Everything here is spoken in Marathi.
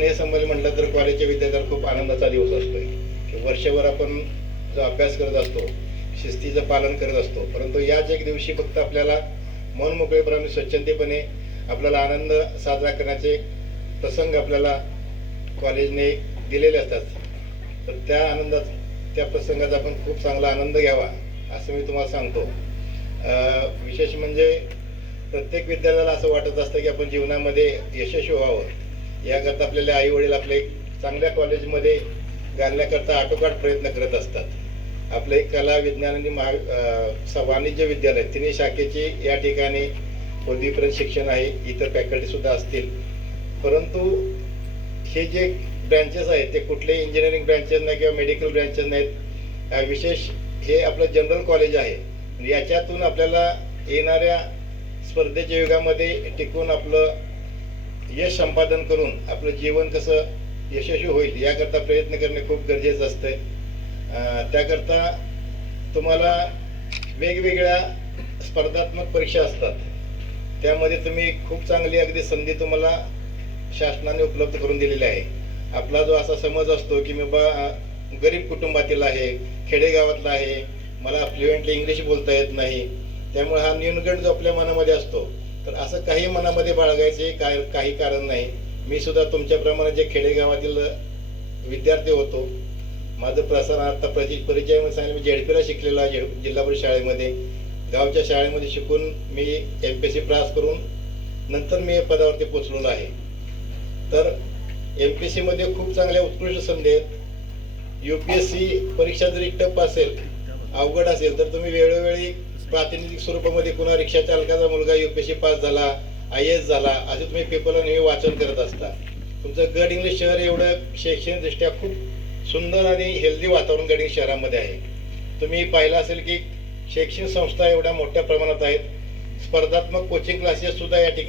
स्नेहसंमेलन म्हटलं तर कॉलेजच्या विद्यार्थ्यांना खूप आनंदाचा दिवस असतोय. की वर्षभर आपण जो अभ्यास करत असतो शिस्तीचं पालन करत असतो परंतु याच एक दिवशी फक्त आपल्याला मन मोकळेपणाने स्वच्छंदीपणे आपल्याला आनंद साजरा करण्याचे प्रसंग आपल्याला कॉलेजने दिलेले असतात. तर त्या आनंदात त्या प्रसंगाचा आपण खूप चांगला आनंद घ्यावा असं मी तुम्हाला सांगतो. विशेष म्हणजे प्रत्येक विद्यार्थ्याला असं वाटत असतं की आपण जीवनामध्ये यशस्वी व्हावं. याकरता आपल्याला आई वडील आपले चांगल्या कॉलेजमध्ये घालण्याकरता आटोकाट प्रयत्न करत असतात. आपले कला विज्ञान आणि महा स- वाणिज्य विद्यालय तिन्ही शाखेची या ठिकाणी पदवीपर्यंत शिक्षण आहे. इतर फॅकल्टी सुद्धा असतील. परंतु हे जे ब्रँचेस आहेत ते कुठले इंजिनिअरिंग ब्रँचेस नाही किंवा मेडिकल ब्रँचेस नाहीत. विशेष हे आपलं जनरल कॉलेज आहे. याच्यातून आपल्याला येणाऱ्या स्पर्धेच्या युगामध्ये टिकून आपलं यश संपादन करून आपलं जीवन कसं यशस्वी होईल याकरता प्रयत्न करणे खूप गरजेचं असतंय. त्याकरता तुम्हाला वेगवेगळ्या स्पर्धात्मक परीक्षा असतात. त्यामध्ये तुम्ही खूप चांगली अगदी संधी तुम्हाला शासनाने उपलब्ध करून दिलेली आहे. आपला जो असा समज असतो की मी बा गरीब कुटुंबातील आहे खेडेगावातला आहे मला फ्लुएंटली इंग्लिश बोलता येत नाही त्यामुळे हा न्यूनगंड जो आपल्या मनामध्ये असतो तर असं काही मनामध्ये बाळगायचे काय काही कारण नाही. मी सुद्धा तुमच्याप्रमाणे जे खेडेगावातील विद्यार्थी होतो माझं प्रसारण परिचय परिचयामध्ये सांगितलं मी जेडपीला शिकलेला आहे जेड जिल्हा परिषद शाळेमध्ये. गावच्या शाळेमध्ये शिकून मी एम पी सी पास करून नंतर मी पदावरती पोचलेलो आहे. तर एम पी सीमध्ये खूप चांगल्या उत्कृष्ट संधी आहेत. यू पी एस सी परीक्षा जरी टप असेल अवघड असेल तर तुम्ही वेळोवेळी प्रातिनिधिक स्वरूपामध्ये पुन्हा रिक्षा चालकाचा मुलगा युपीएससी पास झाला आय एस झाला असे तुम्ही पेपरला नेहमी वाचन करत असता. तुमचं गड इंग्लिश शहर एवढं शैक्षणिकदृष्ट्या खूप सुंदर आणि हेल्दी वातावरण गड इंग्लिश शहरामध्ये आहे. तुम्ही पाहिलं असेल की शैक्षणिक संस्था एवढ्या मोठ्या प्रमाणात आहेत. स्पर्धात्मक कोचिंग क्लासेस सुद्धा या ठिकाणी